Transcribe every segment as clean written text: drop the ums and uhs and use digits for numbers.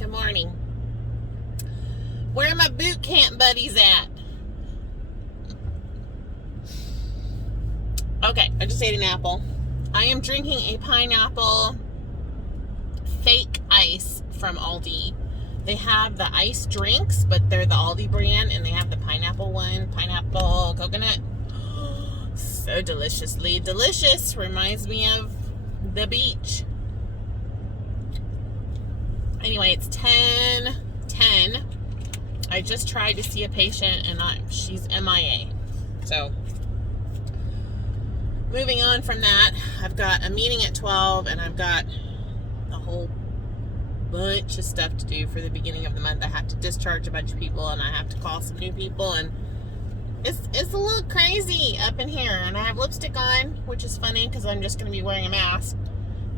Good morning. Where are my Bootcamp buddies at? Okay, I just ate an apple. I am drinking a pineapple fake ice from Aldi. They have the ice drinks, but they're the Aldi brand, and they have the pineapple one, pineapple coconut. So deliciously delicious. Reminds me of the beach. Anyway, it's 10:10. I just tried to see a patient, and she's MIA. So, moving on from that, I've got a meeting at 12, and I've got a whole bunch of stuff to do for the beginning of the month. I have to discharge a bunch of people, and I have to call some new people, and it's a little crazy up in here. And I have lipstick on, which is funny because I'm just going to be wearing a mask.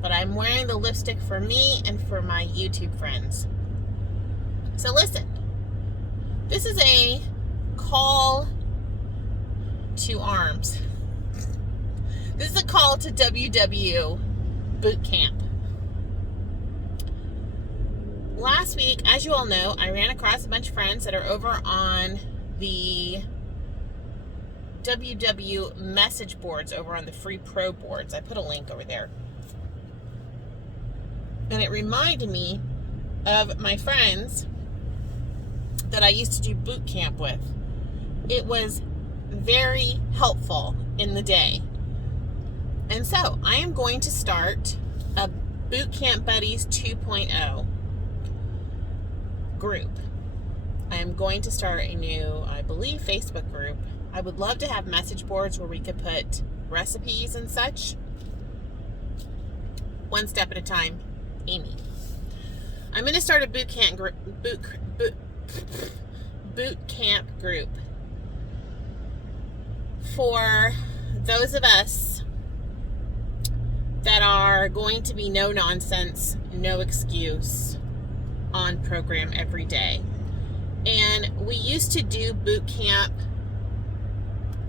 But I'm wearing the lipstick for me and for my YouTube friends. So listen, this is a call to arms. This is a call to WW Bootcamp. Last week, as you all know, I ran across a bunch of friends that are over on the WW message boards over on the free pro boards. I put a link over there. And it reminded me of my friends that I used to do boot camp with. It was very helpful in the day. And so I am going to start a Bootcamp Buddies 2.0 group. I am going to start a new, I believe, Facebook group. I would love to have message boards where we could put recipes and such. One step at a time. Amy. I'm going to start a boot camp group for those of us that are going to be no nonsense, no excuse on program every day. And we used to do boot camp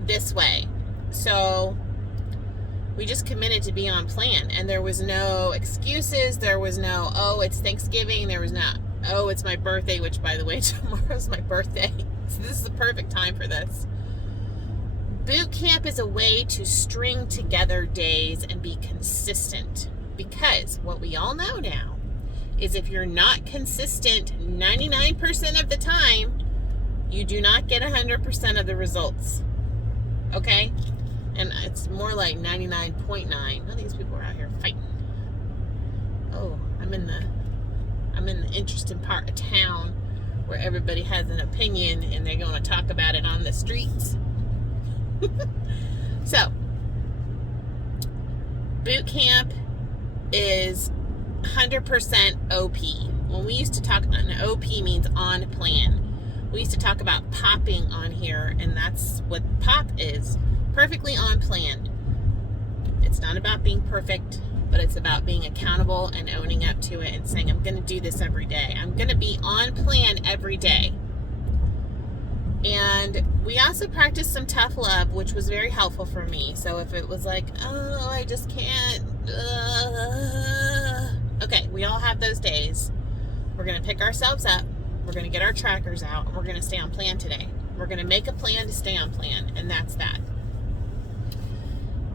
this way. So we just committed to be on plan, and there was no excuses. There was no, oh, it's Thanksgiving. There was not, oh, it's my birthday, which, by the way, tomorrow's my birthday. So this is the perfect time for this. Boot camp is a way to string together days and be consistent, because what we all know now is if you're not consistent 99% of the time, you do not get 100% of the results. Okay? And it's more like 99.9. None of these people are out here fighting. Oh, I'm in the interesting part of town where everybody has an opinion and they're going to talk about it on the streets. So, boot camp is 100% OP. When we used to talk, an OP means on plan. We used to talk about popping on here, and that's what pop is. Perfectly on plan. It's not about being perfect, but it's about being accountable and owning up to it and saying, I'm going to do this every day. I'm going to be on plan every day. And we also practiced some tough love, which was very helpful for me. So if it was like, oh, I just can't. Okay, we all have those days. We're going to pick ourselves up. We're going to get our trackers out. And we're going to stay on plan today. We're going to make a plan to stay on plan. And that's that.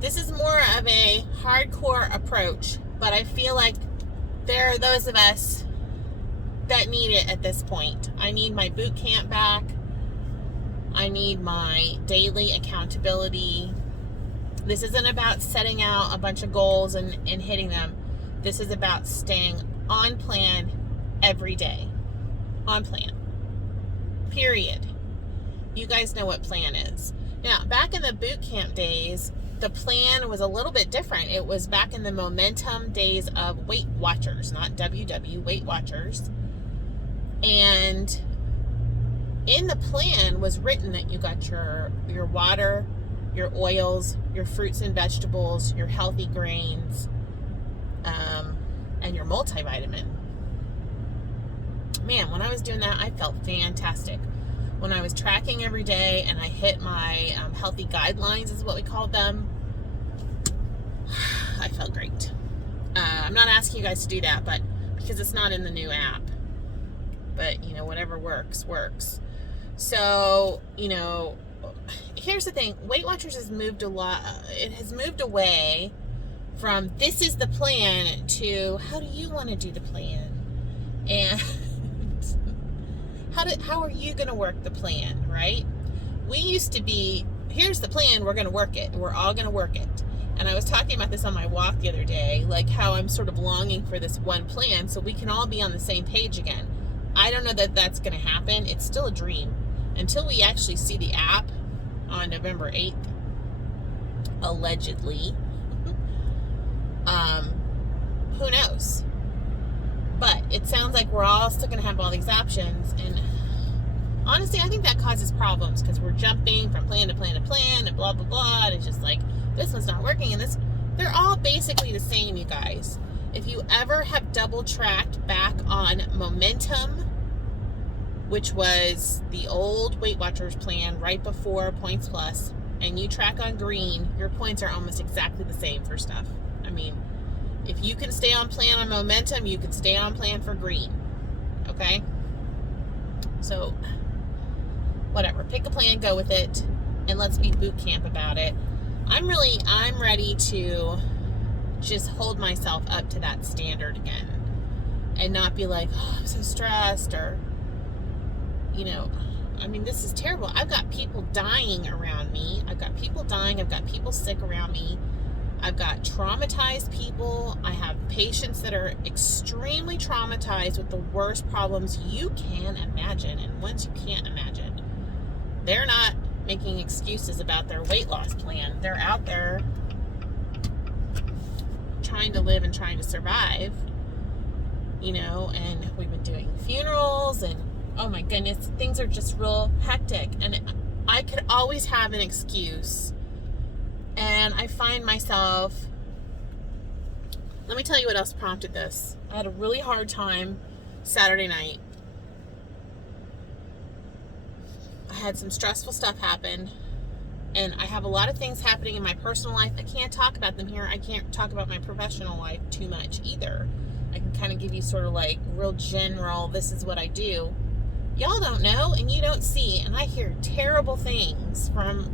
This is more of a hardcore approach, but I feel like there are those of us that need it at this point. I need my boot camp back. I need my daily accountability. This isn't about setting out a bunch of goals and hitting them. This is about staying on plan every day. On plan. Period. You guys know what plan is. Now, back in the boot camp days, the plan was a little bit different. It was back in the momentum days of Weight Watchers, not WW, Weight Watchers. And in the plan was written that you got your water, your oils, your fruits and vegetables, your healthy grains, and your multivitamin. Man, when I was doing that, I felt fantastic. When I was tracking every day and I hit my healthy guidelines, is what we called them, I felt great. I'm not asking you guys to do that, but because it's not in the new app. But, whatever works. So, here's the thing. Weight Watchers has moved a lot. It has moved away from this is the plan to how do you want to do the plan? And how are you going to work the plan, right? We used to be, here's the plan, we're going to work it. We're all going to work it. And I was talking about this on my walk the other day, like how I'm sort of longing for this one plan so we can all be on the same page again. I don't know that that's going to happen. It's still a dream. Until we actually see the app on November 8th, allegedly, who knows? But it sounds like we're all still going to have all these options. And honestly, I think that causes problems because we're jumping from plan to plan to plan and blah, blah, blah. And it's just like, this one's not working. And they're all basically the same, you guys. If you ever have double tracked back on Momentum, which was the old Weight Watchers plan right before Points Plus, and you track on green, your points are almost exactly the same for stuff. I mean, if you can stay on plan on Momentum, you can stay on plan for green. Okay? So, whatever. Pick a plan, go with it, and let's be boot camp about it. I'm ready to just hold myself up to that standard again and not be like, oh, I'm so stressed, or, this is terrible. I've got people dying around me. I've got people dying. I've got people sick around me. I've got traumatized people. I have patients that are extremely traumatized with the worst problems you can imagine and ones you can't imagine. They're not making excuses about their weight loss plan. They're out there trying to live and trying to survive, and we've been doing funerals, and oh my goodness, things are just real hectic, and I could always have an excuse, and I find myself, let me tell you what else prompted this. I had a really hard time Saturday night. I had some stressful stuff happen, and I have a lot of things happening in my personal life. I can't talk about them here. I can't talk about my professional life too much either. I can kind of give you sort of like real general, this is what I do. Y'all don't know and you don't see, and I hear terrible things from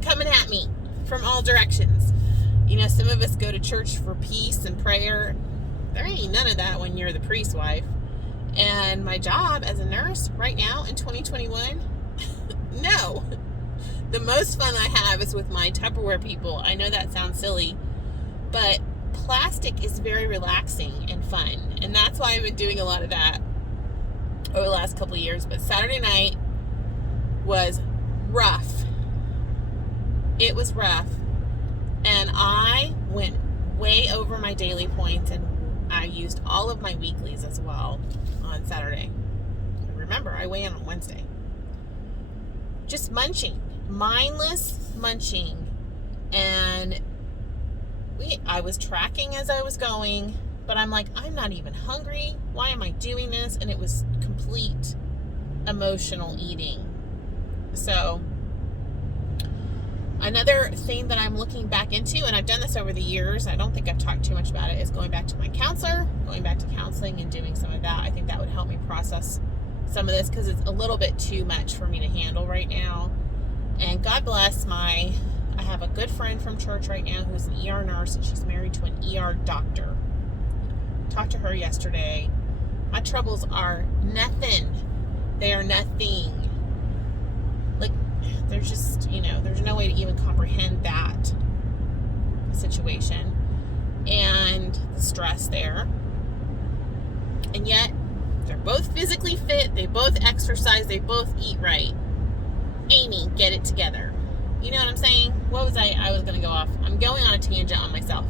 coming at me from all directions. Some of us go to church for peace and prayer. There ain't none of that when you're the priest's wife. And my job as a nurse right now in 2021, no. The most fun I have is with my Tupperware people. I know that sounds silly, but plastic is very relaxing and fun. And that's why I've been doing a lot of that over the last couple of years. But Saturday night was rough. It was rough. And I went way over my daily points, and I used all of my weeklies as well on Saturday. Remember, I weigh in on Wednesday. Just munching. Mindless munching. And I was tracking as I was going, but I'm like, I'm not even hungry. Why am I doing this? And it was complete emotional eating. So, another thing that I'm looking back into, and I've done this over the years, I don't think I've talked too much about it, is going back to my counselor, going back to counseling and doing some of that. I think that would help me process some of this because it's a little bit too much for me to handle right now. And God bless I have a good friend from church right now who's an ER nurse, and she's married to an ER doctor. Talked to her yesterday. My troubles are nothing. They are nothing. Like, there's just, there's no way to even comprehend that situation and the stress there. And yet, they're both physically fit. They both exercise. They both eat right. Amy, get it together. You know what I'm saying? What was I was going to go off. I'm going on a tangent on myself.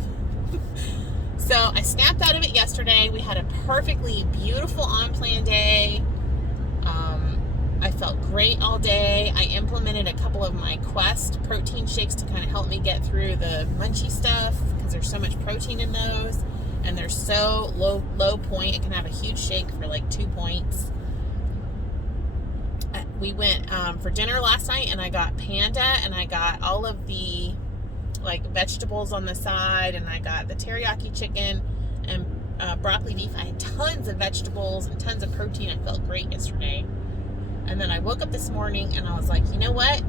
So I snapped out of it yesterday. We had a perfectly beautiful on-plan day. I felt great all day. I implemented a couple of my Quest protein shakes to kind of help me get through the munchy stuff because there's so much protein in those, and they're so low point. It can have a huge shake for like 2 points. We went for dinner last night, and I got Panda, and I got all of the like vegetables on the side, and I got the teriyaki chicken, and broccoli beef. I had tons of vegetables and tons of protein. I felt great yesterday. And then I woke up this morning and I was like, you know what?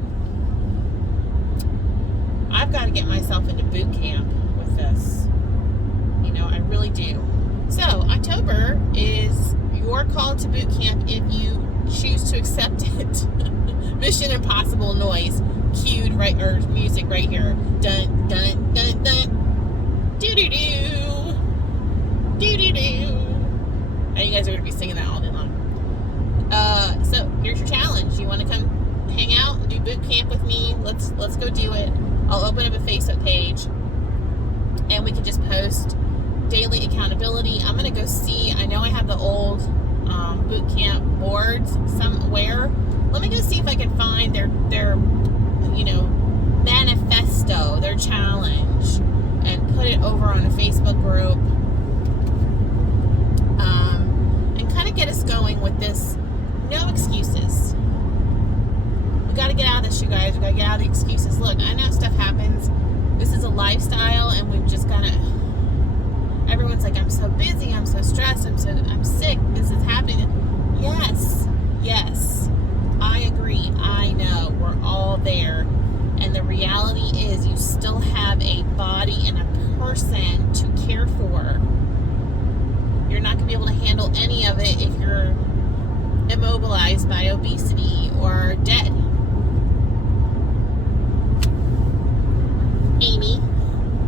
I've got to get myself into boot camp with this. You know, I really do. So October is your call to boot camp if you choose to accept it. Mission Impossible noise cued right, or music right here. Dun dun dun dun. Doo doo doo. Doo doo doo. And you guys are gonna be singing that all day long. So here's your challenge. You want to come hang out and do boot camp with me? Let's go do it. I'll open up a Facebook page, and we can just post daily accountability. I'm gonna go see. I know I have the old boot camp boards somewhere. Let me go see if I can find their manifesto, their challenge, and put it over on a Facebook group, and kind of get us going with this. No excuses. We got to get out of this, you guys. We got to get out of the excuses. Look, I know stuff happens. This is a lifestyle, and we've just got to. Everyone's like, I'm so busy, I'm so stressed, I'm sick, this is happening. Yes, I agree, I know, we're all there. And the reality is you still have a body and a person to care for. You're not going to be able to handle any of it if you're immobilized by obesity or dead. Amy.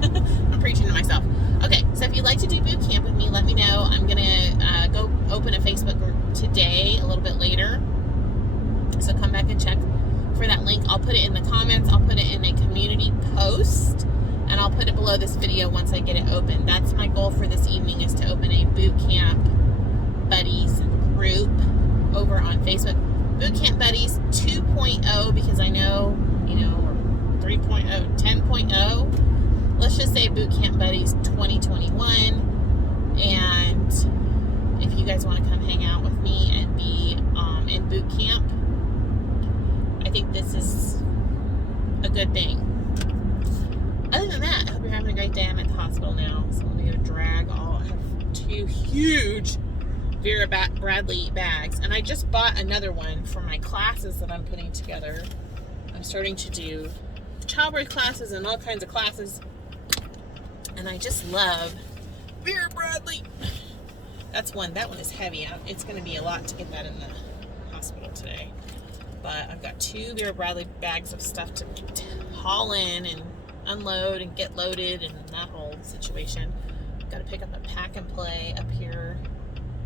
I'm preaching to myself. Okay, so if you'd like to do boot camp with me, let me know. I'm going to go open a Facebook group today, a little bit later. So come back and check for that link. I'll put it in the comments. I'll put it in a community post. And I'll put it below this video once I get it open. That's my goal for this evening, is to open a Bootcamp Buddies group over on Facebook. Bootcamp Buddies 2.0, because I know, we're 3.0, 10.0. Let's just say Bootcamp Buddies 2021. And if you guys want to come hang out with me and be in boot camp, I think this is a good thing. Other than that, I hope you're having a great day. I'm at the hospital now, so let me go drag all. I have 2 huge Vera Bradley bags, and I just bought another one for my classes that I'm putting together. I'm starting to do childbirth classes and all kinds of classes, and I just love Vera Bradley. That's one. That one is heavy. It's going to be a lot to get that in the hospital today. But I've got 2 Vera Bradley bags of stuff to haul in and unload and get loaded, and that whole situation. Got to pick up a pack and play up here.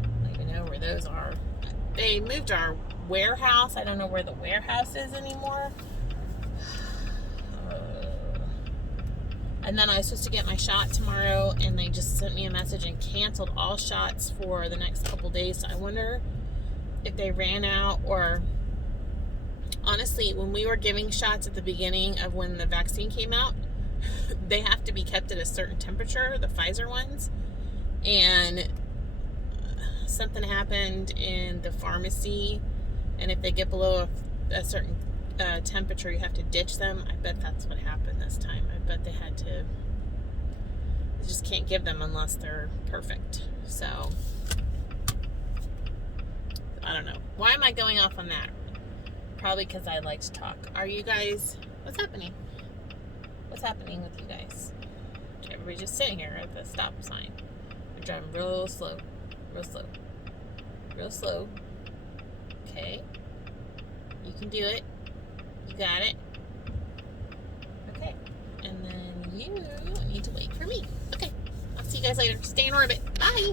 I don't even know where those are. They moved our warehouse. I don't know where the warehouse is anymore. And then I was supposed to get my shot tomorrow, and they just sent me a message and canceled all shots for the next couple days. So I wonder if they ran out, or honestly, when we were giving shots at the beginning of when the vaccine came out, they have to be kept at a certain temperature, the Pfizer ones, and something happened in the pharmacy, and if they get below a certain temperature, you have to ditch them. I bet that's what happened this time. I bet they had to, they just can't give them unless they're perfect. So I don't know. Why am I going off on that? Probably because I like to talk. Are you guys, what's happening? What's happening with you guys? Everybody's just sitting here at the stop sign. We're driving real slow. Real slow. Real slow. Okay. You can do it. You got it. Okay. And then you need to wait for me. Okay. I'll see you guys later. Stay in orbit. Bye.